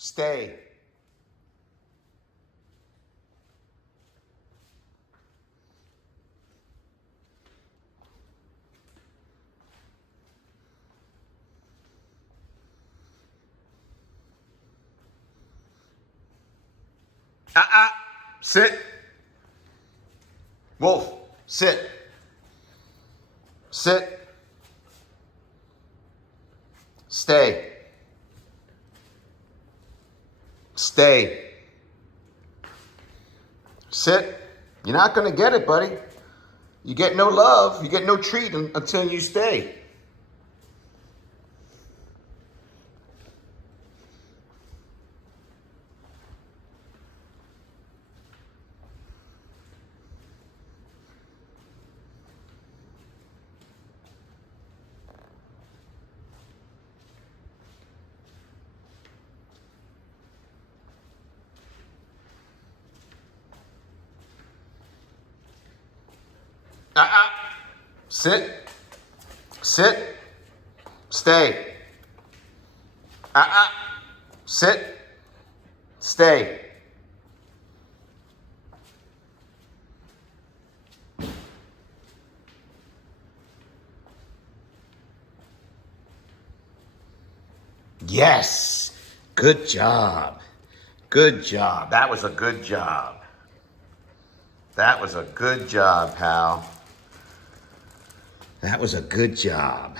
Stay. Sit. Wolf, sit. Sit. Stay. Stay. Sit. You're not going to get it, buddy. You get no love. You get no treat until you stay. Sit. Sit. Stay. Sit. Stay. Yes. Good job. Good job. That was a good job. That was a good job, pal. That was a good job.